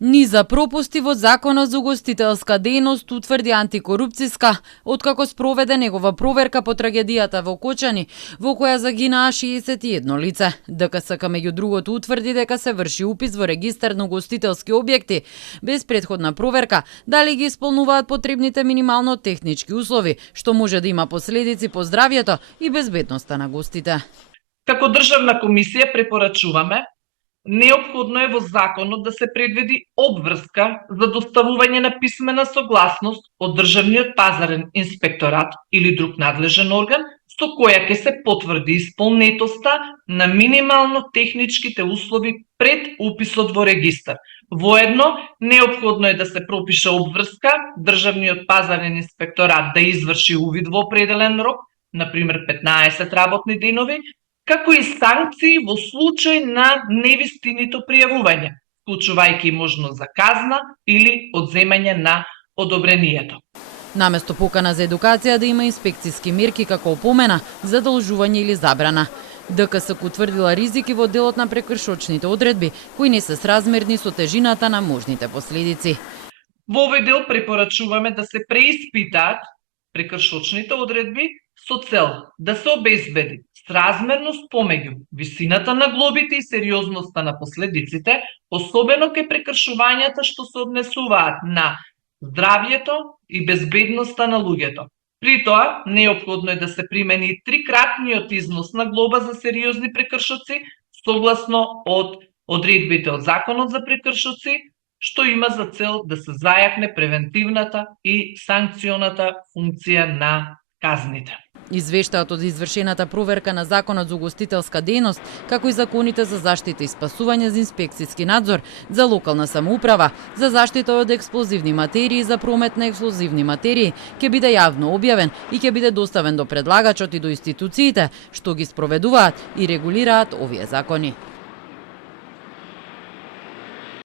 Низа пропусти во Законот за угостителска дејност, утврди антикорупцијска, откако спроведе негова проверка по трагедијата во Кочани, во која загинаа 61 лице. ДКСК меѓу другото утврди дека се врши упис во регистар на угостителски објекти без претходна проверка дали ги исполнуваат потребните минимално технички услови, што може да има последици по здравјето и безбедноста на гостите. Како државна комисија препорачуваме неопходно е во законот да се предвиди обврска за доставување на писмена согласност од државниот пазарен инспекторат или друг надлежен орган со која ќе се потврди исполнетоста на минимално техничките услови пред уписот во регистар. Воедно, неопходно е да се пропише обврска државниот пазарен инспекторат да изврши увид во определен рок, например 15 работни денови, како и санкции во случај на невистинито пријавување, вклучувајќи можност за казна или одземање на одобрението. Наместо покана за едукација да има инспекциски мерки како опомена, задолжување или забрана. ДКСК утврдила ризики во делот на прекршочните одредби, кои не се сразмерни со тежината на можните последици. Во овој дел препорачуваме да се преиспитаат прекршочните одредби со цел да се обезбеди сразмерност помеѓу висината на глобите и сериозноста на последиците, особено кај прекршувањата што се однесуваат на здравјето и безбедноста на луѓето. При тоа, неопходно е да се примени трикратниот износ на глоба за сериозни прекршоци, согласно од одредбите од Законот за прекршоци, што има за цел да се зајакне превентивната и санкционата функција на казните. Извештаат од извршената проверка на Законот за угостителска дејност, како и законите за заштита и спасување, за инспекцијски надзор, за локална самоуправа, за заштита од експлозивни материи и за промет на експлозивни материи, ќе биде јавно објавен и ќе биде доставен до предлагачот и до институциите што ги спроведуваат и регулираат овие закони.